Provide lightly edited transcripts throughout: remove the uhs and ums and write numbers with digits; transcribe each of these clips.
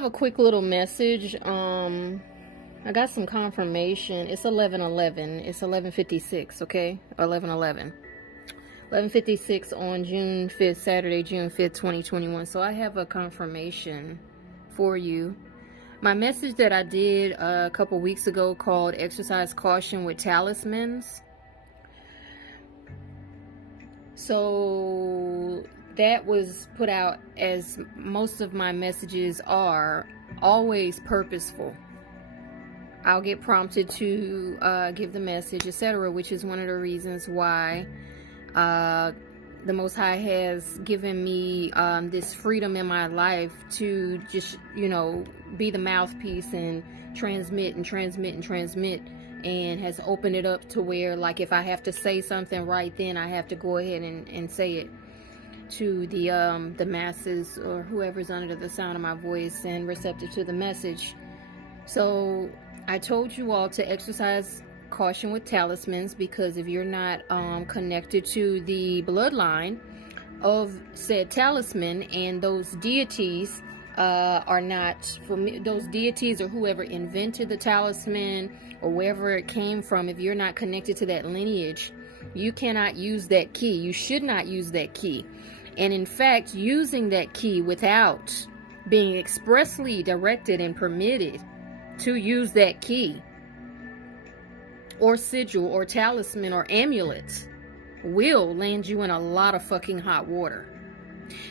have a quick little message. I got some confirmation. It's 11:11. It's 11:56, okay? Or 11:11. 11:56 on June 5th, Saturday, June 5th, 2021. So I have a confirmation for you. My message that I did a couple weeks ago called Exercise Caution with Talismans. So that was put out, as most of my messages are, always purposeful. I'll get prompted to give the message, etc., which is one of the reasons why the Most High has given me this freedom in my life to just, be the mouthpiece and transmit and transmit and transmit, and has opened it up to where, like, if I have to say something right then, I have to go ahead and say it to the masses, or whoever's under the sound of my voice and receptive to the message. So I told you all to exercise caution with talismans, because if you're not connected to the bloodline of said talisman, and those deities are not, for me, those deities or whoever invented the talisman or wherever it came from, if you're not connected to that lineage, you cannot use that key. You should not use that key. And in fact, using that key without being expressly directed and permitted to use that key or sigil or talisman or amulet will land you in a lot of fucking hot water.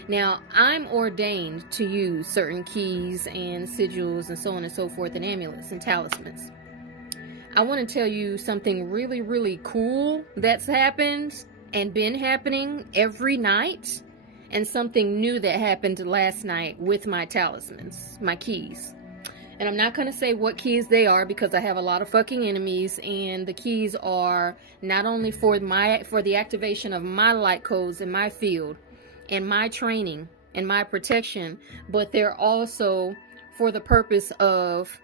Now, I'm ordained to use certain keys and sigils and so on and so forth, and amulets and talismans. I want to tell you something really, really cool that's happened and been happening every night, and something new that happened last night with my talismans, my keys. And I'm not going to say what keys they are, because I have a lot of fucking enemies, and the keys are not only for the activation of my light codes in my field and my training and my protection, but they're also for the purpose of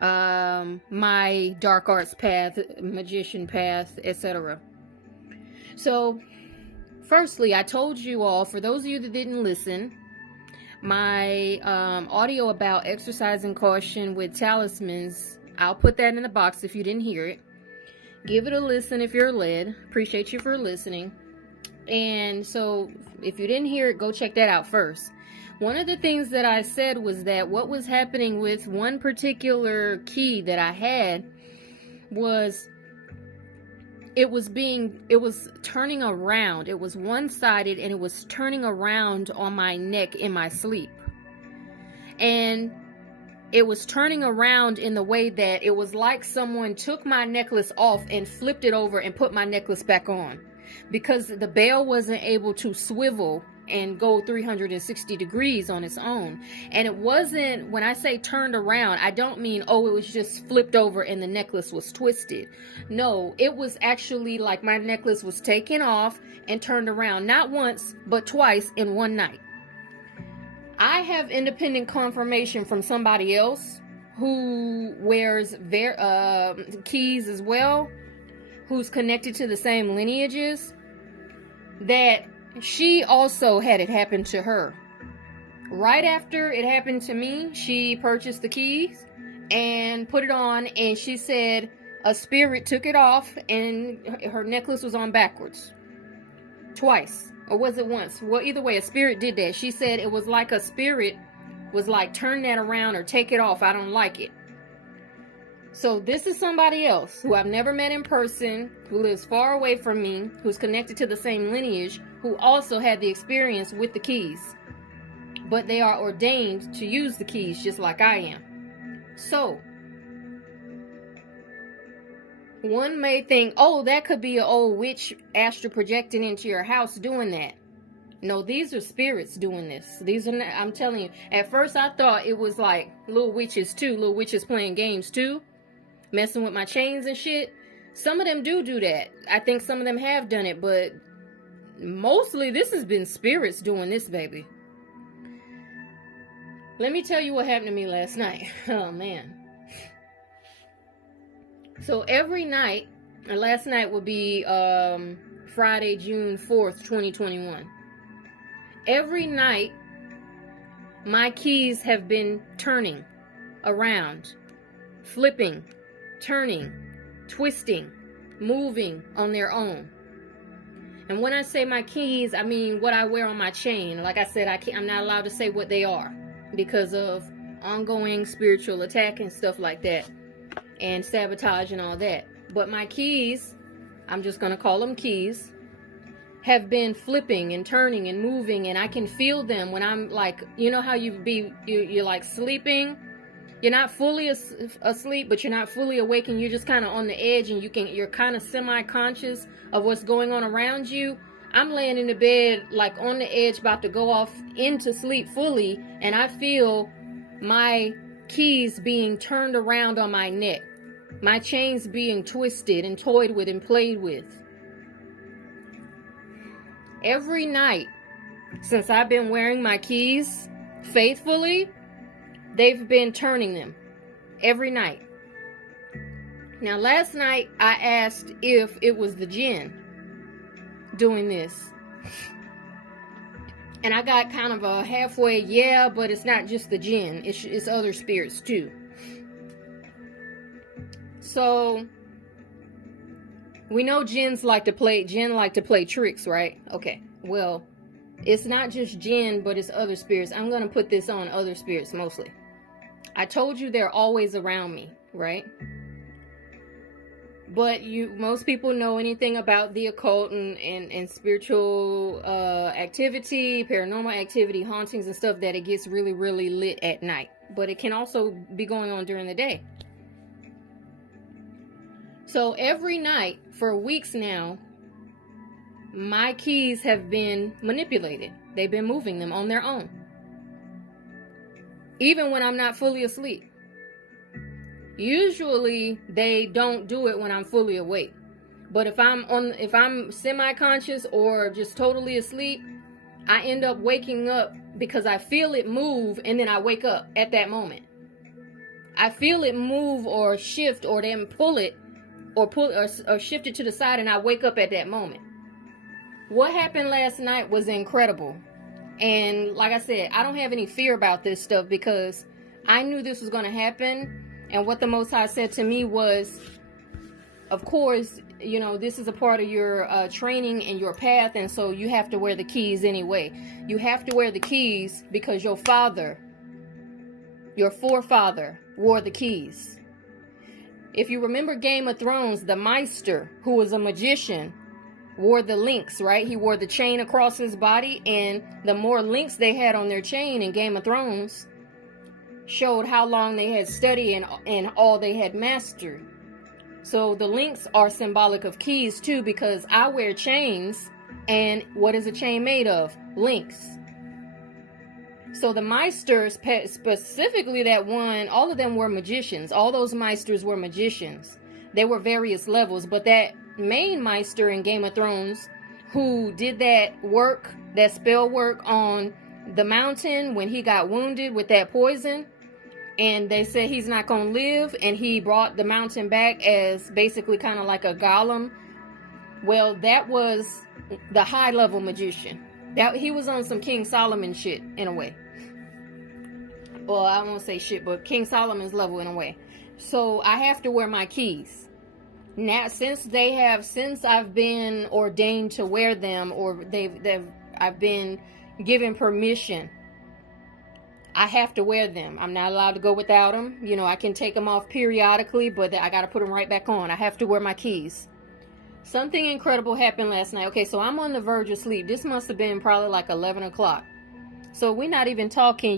my dark arts path, magician path, etc. So firstly, I told you all, for those of you that didn't listen, my audio about exercising caution with talismans, I'll put that in the box if you didn't hear it. Give it a listen if you're led. Appreciate you for listening. And so if you didn't hear it, go check that out first. One of the things that I said was that what was happening with one particular key that I had was it was turning around. It was one-sided, and it was turning around on my neck in my sleep. And it was turning around in the way that it was like someone took my necklace off and flipped it over and put my necklace back on, because the bell wasn't able to swivel and go 360 degrees on its own. And it wasn't, when I say turned around, I don't mean, it was just flipped over and the necklace was twisted. No, it was actually like my necklace was taken off and turned around, not once, but twice in one night. I have independent confirmation from somebody else who wears keys as well, who's connected to the same lineages, that she also had it happen to her. Right after it happened to me, she purchased the keys and put it on, and she said a spirit took it off and her necklace was on backwards. Twice. Or was it once? Well, either way, a spirit did that. She said it was like a spirit was like, turn that around or take it off. I don't like it. So this is somebody else who I've never met in person, who lives far away from me, who's connected to the same lineage, who also had the experience with the keys. But they are ordained to use the keys just like I am. So one may think, that could be an old witch astral projecting into your house doing that. No, these are spirits doing this. These are not, I'm telling you. At first I thought it was like little witches playing games too, messing with my chains and shit. Some of them do that. I think some of them have done it, but mostly this has been spirits doing this, baby. Let me tell you what happened to me last night. Oh man. So every night, and last night would be Friday, June 4th, 2021. Every night my keys have been turning around, flipping, turning, twisting, moving on their own. And when I say my keys, I mean what I wear on my chain. Like I said, I'm not allowed to say what they are because of ongoing spiritual attack and stuff like that, and sabotage and all that. But my keys, I'm just going to call them keys, have been flipping and turning and moving, and I can feel them when I'm like, you know how you're like sleeping, you're not fully asleep, but you're not fully awake, and you're just kind of on the edge, and you're kind of semi-conscious of what's going on around you. I'm laying in the bed like on the edge, about to go off into sleep fully, and I feel my keys being turned around on my neck, my chains being twisted and toyed with and played with. Every night since I've been wearing my keys faithfully, they've been turning them every night. Now, last night I asked if it was the jinn doing this, and I got kind of a halfway, yeah, but it's not just the jinn, it's other spirits too. So we know jinn like to play tricks, right? Okay, well, it's not just jinn, but it's other spirits. I'm going to put this on other spirits mostly. I told you they're always around me, right? But most people know anything about the occult and spiritual activity, paranormal activity, hauntings and stuff, that it gets really, really lit at night. But it can also be going on during the day. So every night for weeks now, my keys have been manipulated. They've been moving them on their own, even when I'm not fully asleep. Usually they don't do it when I'm fully awake. But if I'm semi-conscious or just totally asleep, I end up waking up because I feel it move, and then I wake up at that moment. I feel it move or shift, or then pull it or shift it to the side, and I wake up at that moment. What happened last night was incredible. And like I said, I don't have any fear about this stuff because I knew this was going to happen. And what the Most High said to me was, of course, this is a part of your training and your path, and so you have to wear the keys anyway. You have to wear the keys because your forefather wore the keys. If you remember Game of Thrones, the Meister, who was a magician, wore the links, right? He wore the chain across his body, and the more links they had on their chain in Game of Thrones showed how long they had studied and all they had mastered. So the links are symbolic of keys too, because I wear chains, and what is a chain made of? Links. So the Meisters, specifically that one, all of them were magicians. All those Meisters were magicians. They were various levels, but that main Meister in Game of Thrones, who did that work, that spell work on the mountain when he got wounded with that poison, and they said he's not going to live, and he brought the mountain back as basically kind of like a golem. Well, that was the high level magician. That he was on some King Solomon shit in a way. Well, I won't say shit, but King Solomon's level in a way. So I have to wear my keys. Now, since I've been ordained to wear them, or I've been given permission, I have to wear them. I'm not allowed to go without them. I can take them off periodically, but I got to put them right back on. I have to wear my keys. Something incredible happened last night. Okay, so I'm on the verge of sleep. This must have been probably like 11 o'clock. So we're not even talking,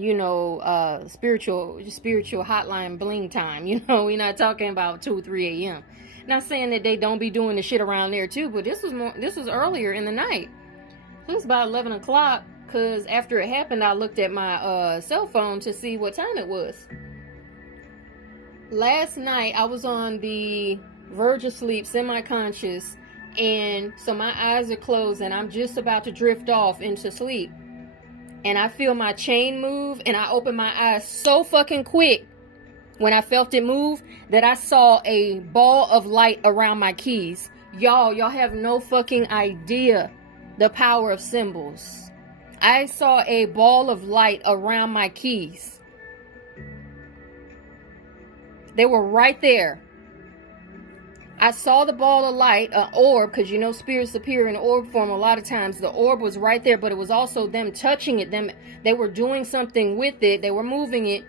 spiritual hotline bling time. We're not talking about 2 or 3 a.m. Not saying that they don't be doing the shit around there too, but this was earlier in the night. So it was about 11 o'clock, because after it happened, I looked at my cell phone to see what time it was. Last night, I was on the verge of sleep, semi-conscious, and so my eyes are closed, and I'm just about to drift off into sleep. And I feel my chain move, and I open my eyes so fucking quick when I felt it move that I saw a ball of light around my keys. Y'all have no fucking idea the power of symbols. I saw a ball of light around my keys. They were right there. I saw the ball of light, an orb, because you know spirits appear in orb form a lot of times. The orb was right there, but it was also them touching it. They were doing something with it. They were moving it.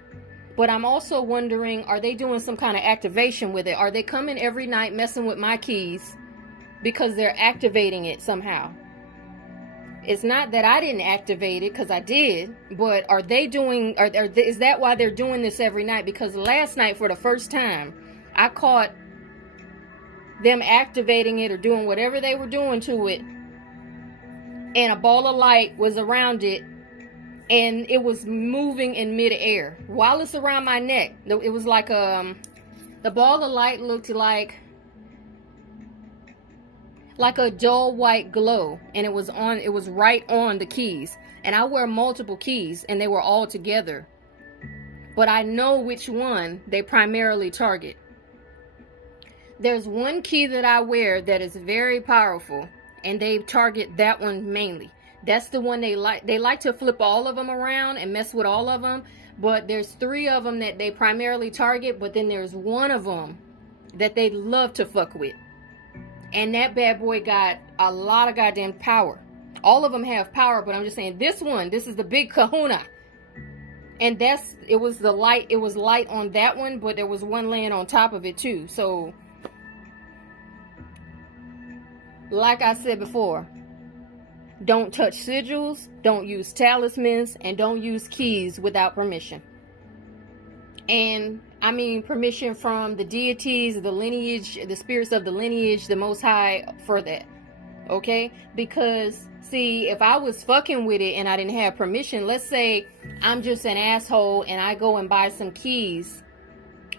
But I'm also wondering, are they doing some kind of activation with it? Are they coming every night messing with my keys because they're activating it somehow? It's not that I didn't activate it, because I did, but are they doing, is that why they're doing this every night? Because last night, for the first time, I caught them activating it or doing whatever they were doing to it, and a ball of light was around it, and it was moving in midair while it's around my neck. It was like the ball of light looked like a dull white glow, and it was right on the keys. And I wear multiple keys, and they were all together, but I know which one they primarily target. There's one key that I wear that is very powerful, and they target that one mainly. That's the one they like to flip all of them around and mess with all of them, but there's 3 of them that they primarily target, but then there's one of them that they love to fuck with. And that bad boy got a lot of goddamn power. All of them have power, but I'm just saying this is the big kahuna. And it was light on that one, but there was one laying on top of it too. So, like I said before, don't touch sigils, don't use talismans, and don't use keys without permission. And I mean permission from the deities, the lineage, the spirits of the lineage, the Most High for that. Okay? Because, see, if I was fucking with it and I didn't have permission, let's say I'm just an asshole and I go and buy some keys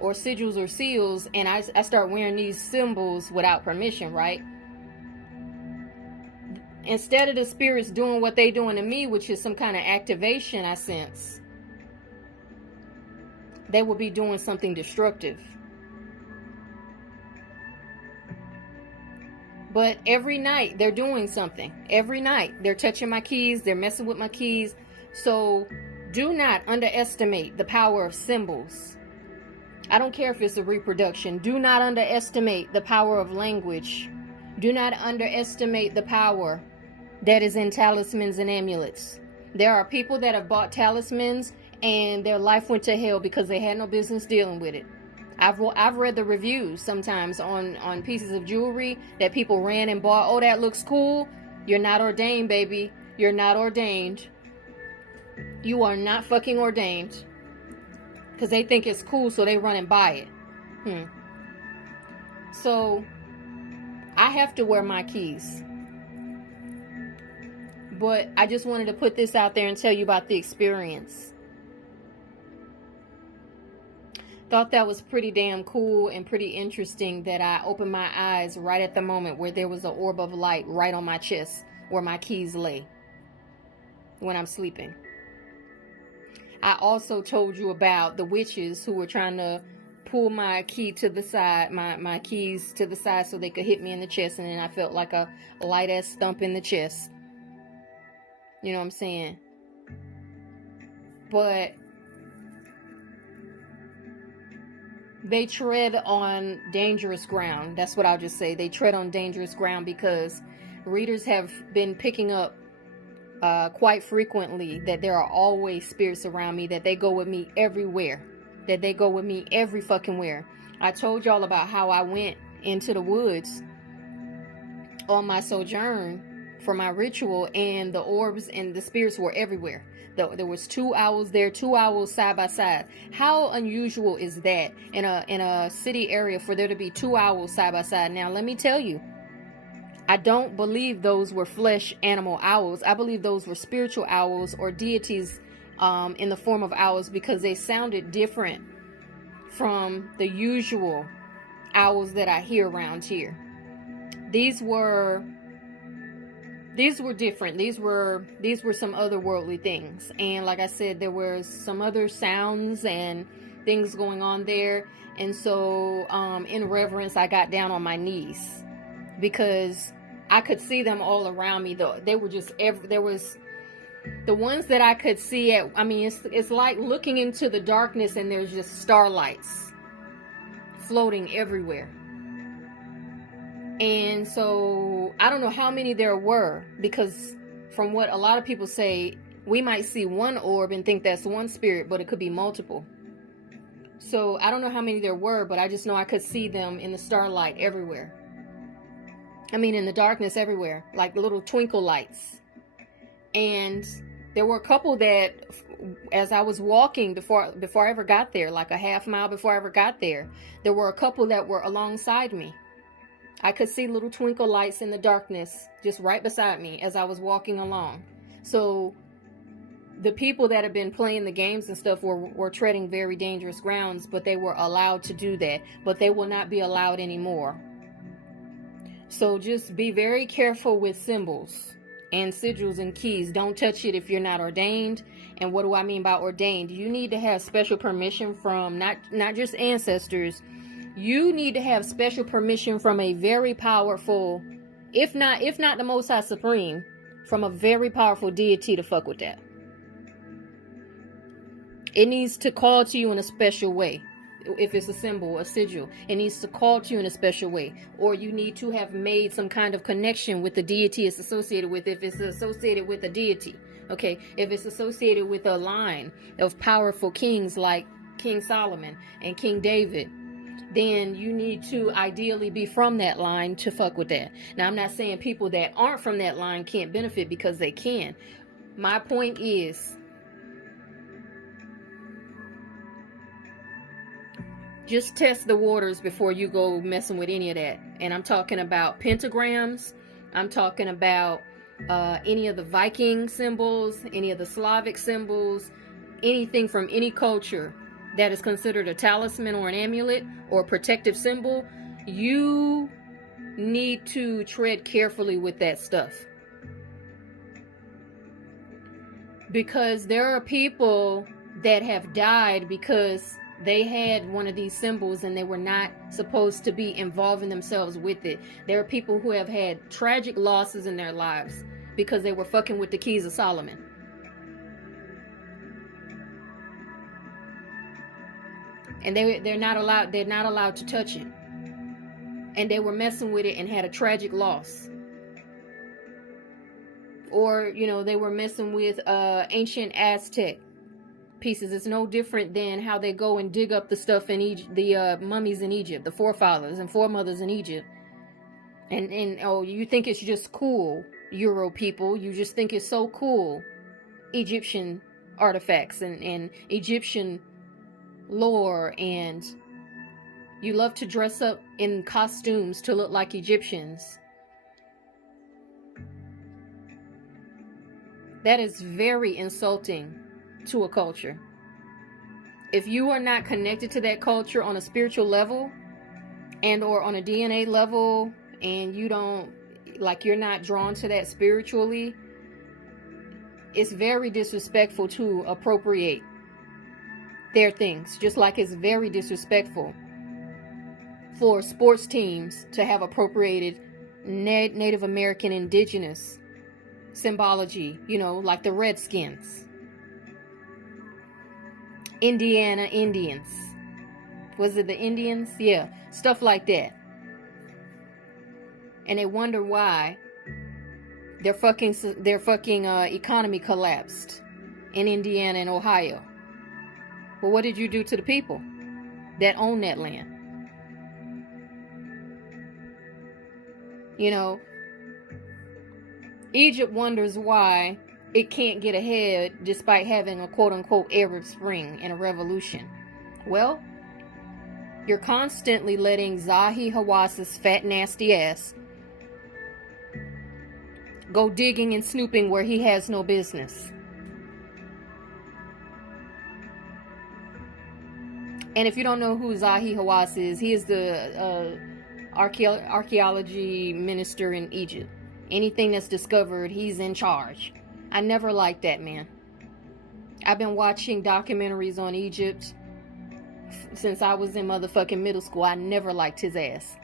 or sigils or seals, and I start wearing these symbols without permission, right? Instead of the spirits doing what they doing to me, which is some kind of activation I sense, they will be doing something destructive. But every night they're doing something. Every night they're touching my keys, they're messing with my keys. So do not underestimate the power of symbols. I don't care if it's a reproduction. Do not underestimate the power of language. Do not underestimate the power that is in talismans and amulets. There are people that have bought talismans and their life went to hell because they had no business dealing with it. I've read the reviews sometimes on pieces of jewelry that people ran and bought. Oh, that looks cool. You're not ordained, baby. You're not ordained. You are not fucking ordained. Because they think it's cool, so they run and buy it. So, I have to wear my keys. But I just wanted to put this out there and tell you about the experience. Thought that was pretty damn cool and pretty interesting that I opened my eyes right at the moment where there was an orb of light right on my chest where my keys lay when I'm sleeping. I also told you about the witches who were trying to pull my key to the side, my keys to the side so they could hit me in the chest, and then I felt like a light ass thump in the chest. You know what I'm saying? But they tread on dangerous ground. That's what I'll just say. They tread on dangerous ground because readers have been picking up quite frequently that there are always spirits around me, that they go with me everywhere, that they go with me every fucking where. I told y'all about how I went into the woods on my sojourn for my ritual, and the orbs and the spirits were everywhere. There was 2 owls there, 2 owls side by side. How unusual is that in a city area for there to be 2 owls side by side? Now let me tell you, I don't believe those were flesh animal owls. I believe those were spiritual owls or deities in the form of owls, because they sounded different from the usual owls that I hear around here. These were different. These were some otherworldly things. And like I said, there were some other sounds and things going on there. And so in reverence, I got down on my knees because I could see them all around me though. They were just The ones that I could see it's like looking into the darkness and there's just starlights floating everywhere. And so I don't know how many there were, because from what a lot of people say, we might see one orb and think that's one spirit, but it could be multiple. So I don't know how many there were, but I just know I could see them in the starlight everywhere. In the darkness everywhere, like little twinkle lights. And there were a couple that, as I was walking before I ever got there, like a half mile before I ever got there, there were a couple that were alongside me. I could see little twinkle lights in the darkness just right beside me as I was walking along. So the people that have been playing the games and stuff were treading very dangerous grounds, but they were allowed to do that. But they will not be allowed anymore. So just be very careful with symbols and sigils and keys. Don't touch it if you're not ordained. And what do I mean by ordained? You need to have special permission from not just ancestors. You need to have special permission from a very powerful, if not the Most High Supreme, from a very powerful deity to fuck with that. It needs to call to you in a special way. If it's a symbol, a sigil, it needs to call to you in a special way. Or you need to have made some kind of connection with the deity it's associated with, if it's associated with a deity. Okay, if it's associated with a line of powerful kings like King Solomon and King David, then you need to ideally be from that line to fuck with that. Now, I'm not saying people that aren't from that line can't benefit, because they can. My point is, just test the waters before you go messing with any of that. And I'm talking about pentagrams. I'm talking about any of the Viking symbols, any of the Slavic symbols, anything from any culture that is considered a talisman or an amulet or a protective symbol. You need to tread carefully with that stuff. Because there are people that have died because they had one of these symbols and they were not supposed to be involving themselves with it. There are people who have had tragic losses in their lives because they were fucking with the keys of Solomon. And they're not allowed to touch it. And they were messing with it and had a tragic loss. Or, they were messing with ancient Aztec pieces. It's no different than how they go and dig up the stuff in Egypt, the mummies in Egypt, the forefathers and foremothers in Egypt. And you think it's just cool, Euro people. You just think it's so cool, Egyptian artifacts and Egyptian lore, and you love to dress up in costumes to look like Egyptians. That is very insulting to a culture. If you are not connected to that culture on a spiritual level and or on a DNA level, and you're not drawn to that spiritually, it's very disrespectful to appropriate their things, just like it's very disrespectful for sports teams to have appropriated Native American indigenous symbology, like the Redskins, Indiana Indians. Was it the Indians? Yeah, stuff like that. And they wonder why their fucking economy collapsed in Indiana and Ohio. Well, what did you do to the people that own that land? Egypt wonders why it can't get ahead despite having a quote-unquote Arab Spring and a revolution. Well, you're constantly letting Zahi Hawass's fat, nasty ass go digging and snooping where he has no business. And if you don't know who Zahi Hawass is, he is the archaeology minister in Egypt. Anything that's discovered, he's in charge. I never liked that man. I've been watching documentaries on Egypt since I was in motherfucking middle school. I never liked his ass.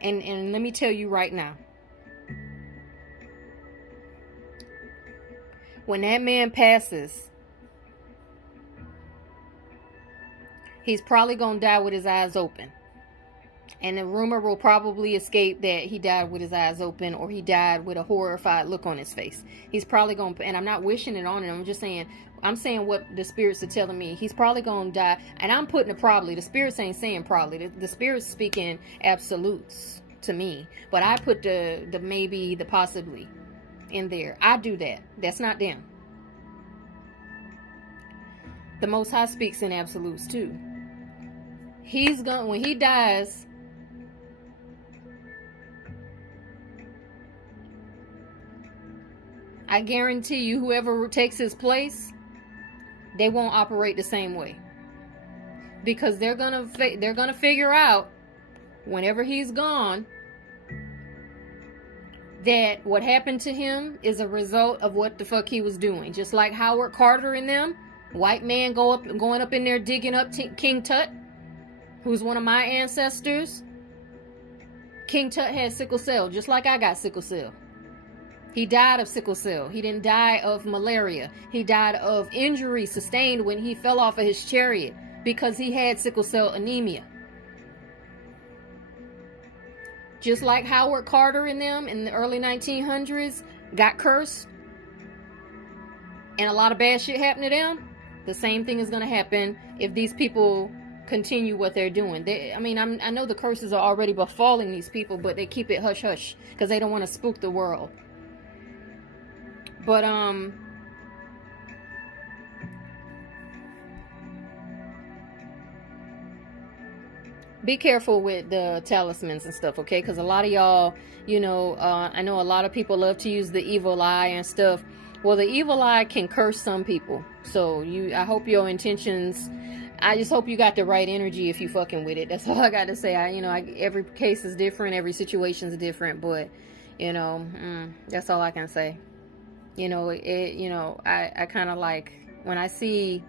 And let me tell you right now, when that man passes, he's probably going to die with his eyes open. And the rumor will probably escape that he died with his eyes open, or he died with a horrified look on his face. He's probably going to, and I'm not wishing it on him. I'm saying what the spirits are telling me. He's probably going to die. And I'm putting a probably. The spirits ain't saying probably. The spirits speaking absolutes to me. But I put the maybe, the possibly in there. I do that. That's not them. The Most High speaks in absolutes too. When he dies, I guarantee you, whoever takes his place, they won't operate the same way, because they're gonna figure out whenever he's gone that what happened to him is a result of what the fuck he was doing. Just like Howard Carter and them, white man going up in there digging up King Tut, who's one of my ancestors. King Tut had sickle cell, just like I got sickle cell. He died of sickle cell. He didn't die of malaria. He died of injury sustained when he fell off of his chariot because he had sickle cell anemia. Just like Howard Carter and them in the early 1900s got cursed and a lot of bad shit happened to them, the same thing is going to happen if these people continue what they're doing. I know the curses are already befalling these people, but they keep it hush hush because they don't want to spook the world. But be careful with the talismans and stuff, okay? Because a lot of y'all, I know a lot of people love to use the evil eye and stuff. Well, the evil eye can curse some people. So I hope your intentions, I just hope you got the right energy if you fucking with it. That's all I got to say. Every case is different, every situation is different, but that's all I can say. I kind of like when I see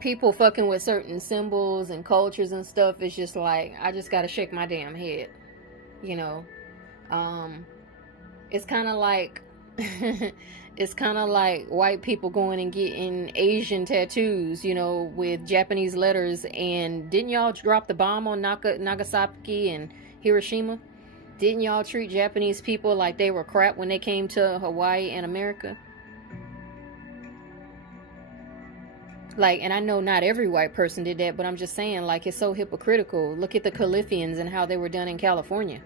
people fucking with certain symbols and cultures and stuff, it's just like, I just gotta shake my damn head. It's kind of like it's kind of like white people going and getting Asian tattoos, with Japanese letters. And didn't y'all drop the bomb on Nagasaki and Hiroshima? Didn't y'all treat Japanese people like they were crap when they came to Hawaii and America? And I know not every white person did that, but I'm just saying, it's so hypocritical. Look at the Calithians and how they were done in California.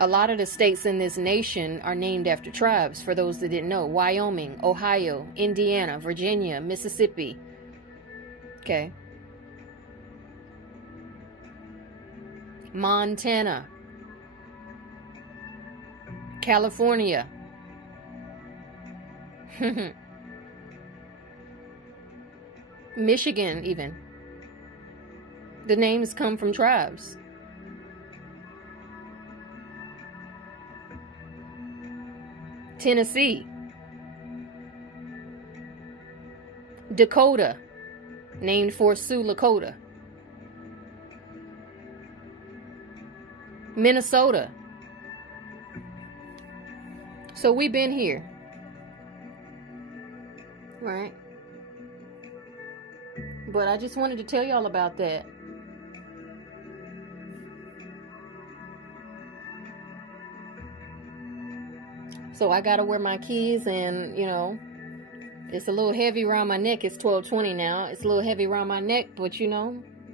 A lot of the states in this nation are named after tribes, for those that didn't know. Wyoming, Ohio, Indiana, Virginia, Mississippi. Okay. Montana, California, Michigan, even. The names come from tribes. Tennessee, Dakota, named for Sioux Lakota. Minnesota. So we've been here, right? But I just wanted to tell y'all about that. So I gotta wear my keys, and it's a little heavy around my neck. It's 12:20 now. It's a little heavy around my neck, but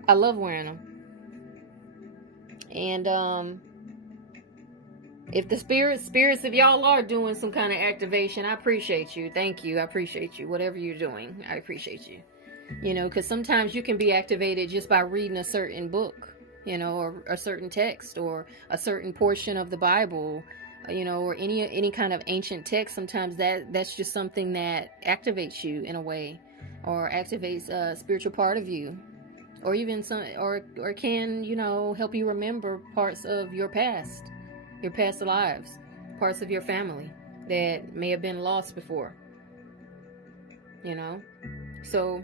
I love wearing them. And if the spirits, if y'all are doing some kind of activation, I appreciate you. Thank you. I appreciate you. Whatever you're doing, I appreciate you. Because sometimes you can be activated just by reading a certain book, or a certain text, or a certain portion of the Bible, or any kind of ancient text. Sometimes that's just something that activates you in a way, or activates a spiritual part of you. Or even or can, help you remember parts of your past lives, parts of your family that may have been lost before. So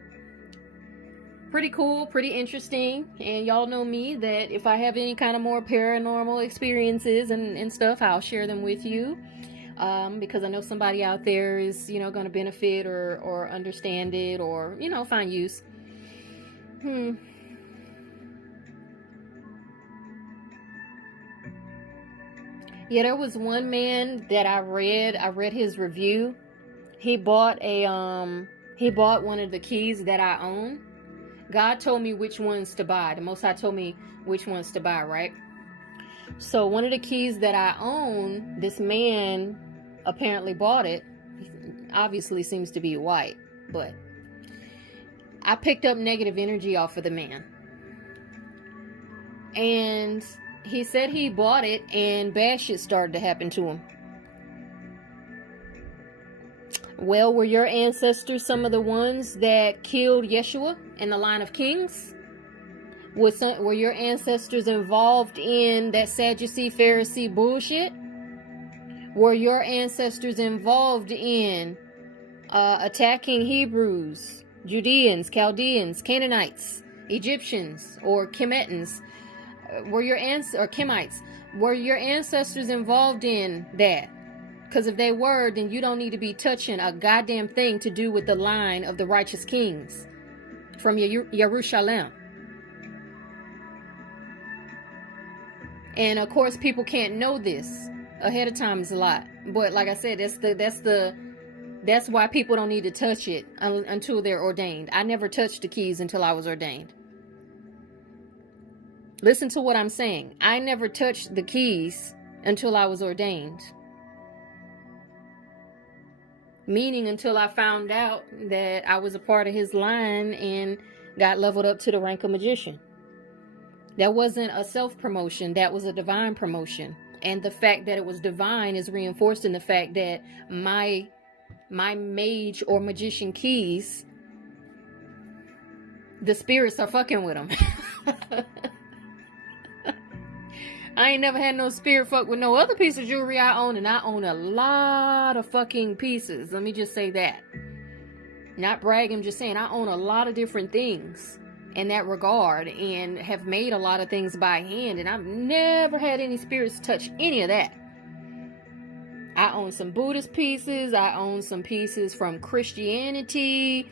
pretty cool, pretty interesting. And y'all know me, that if I have any kind of more paranormal experiences and stuff, I'll share them with you. Because I know somebody out there is, going to benefit or understand it, or, find use. Yeah, there was one man that I read his review. He bought one of the keys that I own. God told me which ones to buy. The Most High told me which ones to buy, right? So one of the keys that I own, this man apparently bought it. Obviously seems to be white, but I picked up negative energy off of the man. And he said he bought it and bad shit started to happen to him. Well, were your ancestors some of the ones that killed Yeshua in the line of kings? Were your ancestors involved in that Sadducee, Pharisee bullshit? Were your ancestors involved in attacking Hebrews, Judeans, Chaldeans, Canaanites, Egyptians, or Kemetans? Were your Kemites? Were your ancestors involved in that? Because if they were, then you don't need to be touching a goddamn thing to do with the line of the righteous kings from Jerusalem. And of course, people can't know this ahead of time is a lot. But like I said, that's why people don't need to touch it until they're ordained. I never touched the keys until I was ordained. Listen to what I'm saying. I never touched the keys until I was ordained. Meaning until I found out that I was a part of his line and got leveled up to the rank of magician. That wasn't a self-promotion. That was a divine promotion. And the fact that it was divine is reinforced in the fact that my mage or magician keys, the spirits are fucking with them. I ain't never had no spirit fuck with no other piece of jewelry I own, and I own a lot of fucking pieces. Let me just say that. Not bragging, I'm just saying I own a lot of different things in that regard, and have made a lot of things by hand, and I've never had any spirits touch any of that. I own some Buddhist pieces, I own some pieces from Christianity,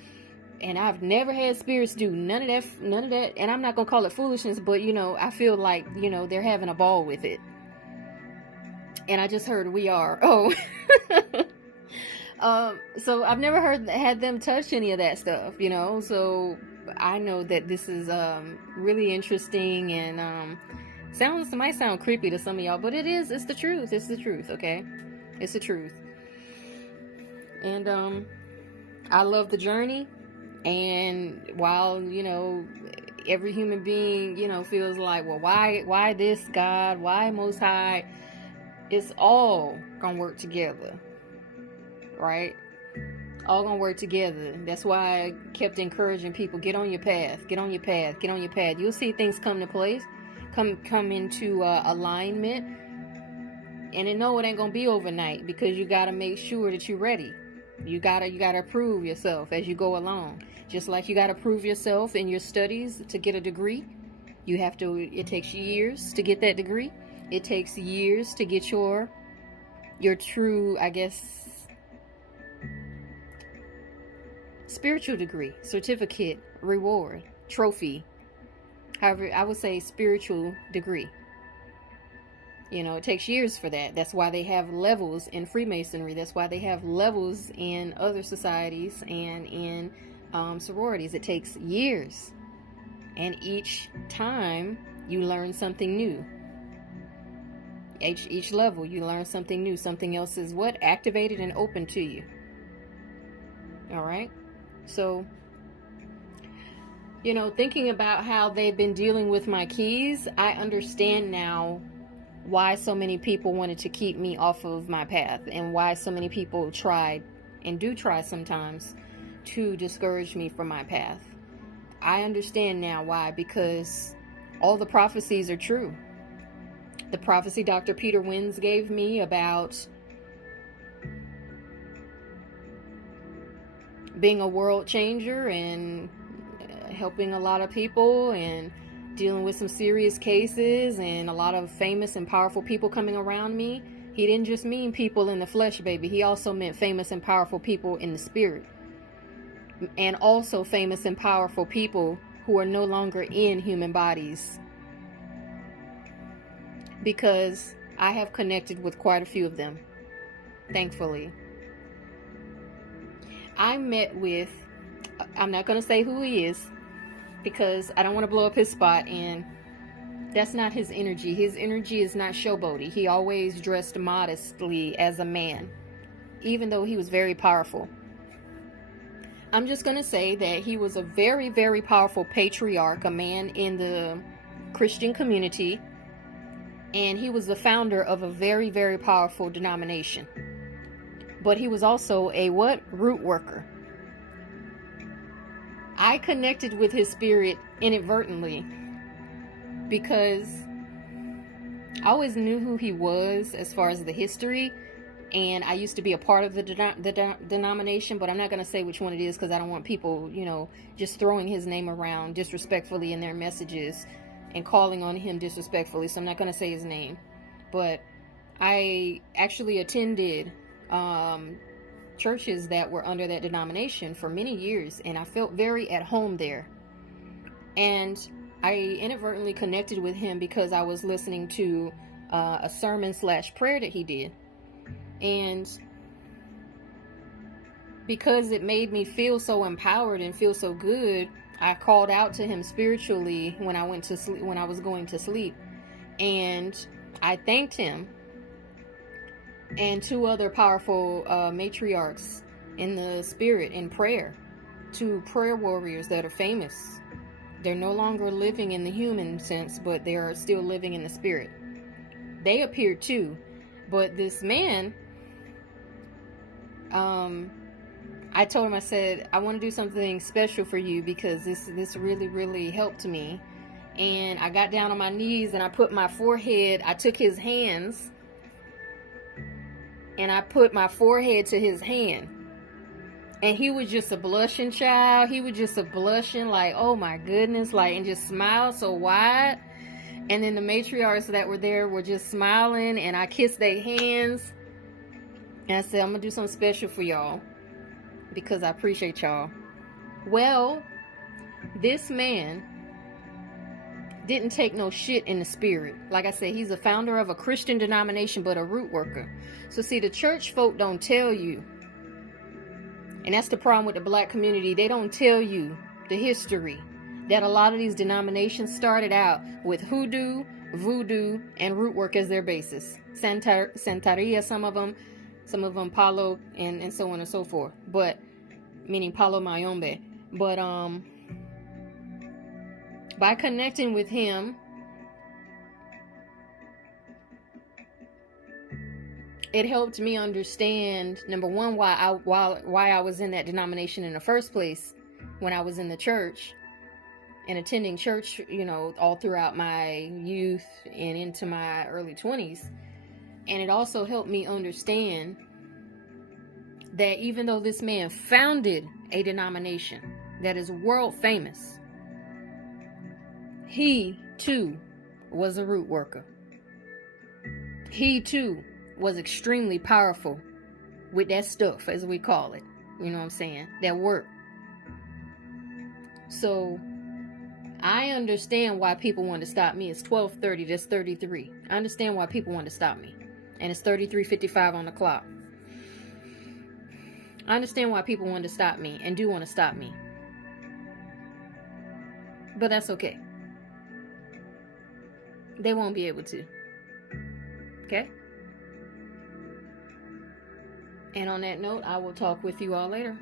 and I've never had spirits do none of that, and I'm not gonna call it foolishness, but I feel like, they're having a ball with it. And I just heard we are. So I've never had them touch any of that stuff, so I know that this is really interesting, and might sound creepy to some of y'all, but it's the truth. It's the truth, okay? It's the truth. And I love the journey. And while, every human being, feels like, well, why this God? Why Most High? It's all gonna work together, right? All gonna work together. That's why I kept encouraging people, get on your path, get on your path, get on your path. You'll see things come to place, come into alignment. And it ain't gonna be overnight, because you gotta make sure that you're ready. You gotta prove yourself as you go along. Just like you gotta prove yourself in your studies to get a degree. It takes years to get that degree. It takes years to get your true, I guess, spiritual degree, certificate, reward, trophy. However, I would say spiritual degree. It takes years for that. That's why they have levels in Freemasonry. That's why they have levels in other societies and in sororities. It takes years. And each time you learn something new. Each level you learn something new. Something else is activated and open to you. All right? So, thinking about how they've been dealing with my keys, I understand now why so many people wanted to keep me off of my path, and why so many people tried and do try sometimes to discourage me from my path. I understand now why, because all the prophecies are true. The prophecy Dr. Peter Wins gave me about being a world changer and helping a lot of people and dealing with some serious cases and a lot of famous and powerful people coming around me, he didn't just mean people in the flesh, baby. He also meant famous and powerful people in the spirit. And also famous and powerful people who are no longer in human bodies. Because I have connected with quite a few of them, thankfully. I met with, I'm not going to say who he is, because I don't want to blow up his spot, and that's not his energy. His energy is not showboaty. He always dressed modestly as a man, even though he was very powerful. I'm just going to say that he was a very, very powerful patriarch, a man in the Christian community, and he was the founder of a very, very powerful denomination. But he was also a what? Root worker. I connected with his spirit inadvertently because I always knew who he was as far as the history, and I used to be a part of the denomination, but I'm not going to say which one it is because I don't want people, just throwing his name around disrespectfully in their messages and calling on him disrespectfully, so I'm not going to say his name. But I actually attended churches that were under that denomination for many years, and I felt very at home there. And I inadvertently connected with him because I was listening to a sermon/prayer that he did. And because it made me feel so empowered and feel so good, I called out to him spiritually when I went to sleep, when I was going to sleep, and I thanked him and two other powerful matriarchs in the spirit in prayer, two prayer warriors that are famous. They're no longer living in the human sense, but they are still living in the spirit. They appeared too, but this man, I told him, I said, I want to do something special for you because this really, really helped me. And I got down on my knees and I put my forehead, I took his hands and I put my forehead to his hand. And he was just a blushing child. He was just a blushing like, oh my goodness, like, and just smiled so wide. And then the matriarchs that were there were just smiling, and I kissed their hands. And I said, I'm going to do something special for y'all because I appreciate y'all. Well, this man didn't take no shit in the spirit. Like I said, he's a founder of a Christian denomination, but a root worker. So see, the church folk don't tell you. And that's the problem with the black community. They don't tell you the history. That a lot of these denominations started out with hoodoo, voodoo, and root work as their basis. Santeria, some of them Palo, and so on and so forth. But, meaning Palo Mayombe. But, by connecting with him, it helped me understand, number one, why I was in that denomination in the first place when I was in the church and attending church, all throughout my youth and into my early 20s. And it also helped me understand that even though this man founded a denomination that is world famous, he too was a root worker. He too was extremely powerful with that stuff, as we call it. You know what I'm saying? That work. So I understand why people want to stop me. It's 12:30. That's 33. I understand why people want to stop me. And it's 33:55 on the clock. I understand why people want to stop me and do want to stop me. But that's okay. They won't be able to. Okay? And on that note, I will talk with you all later.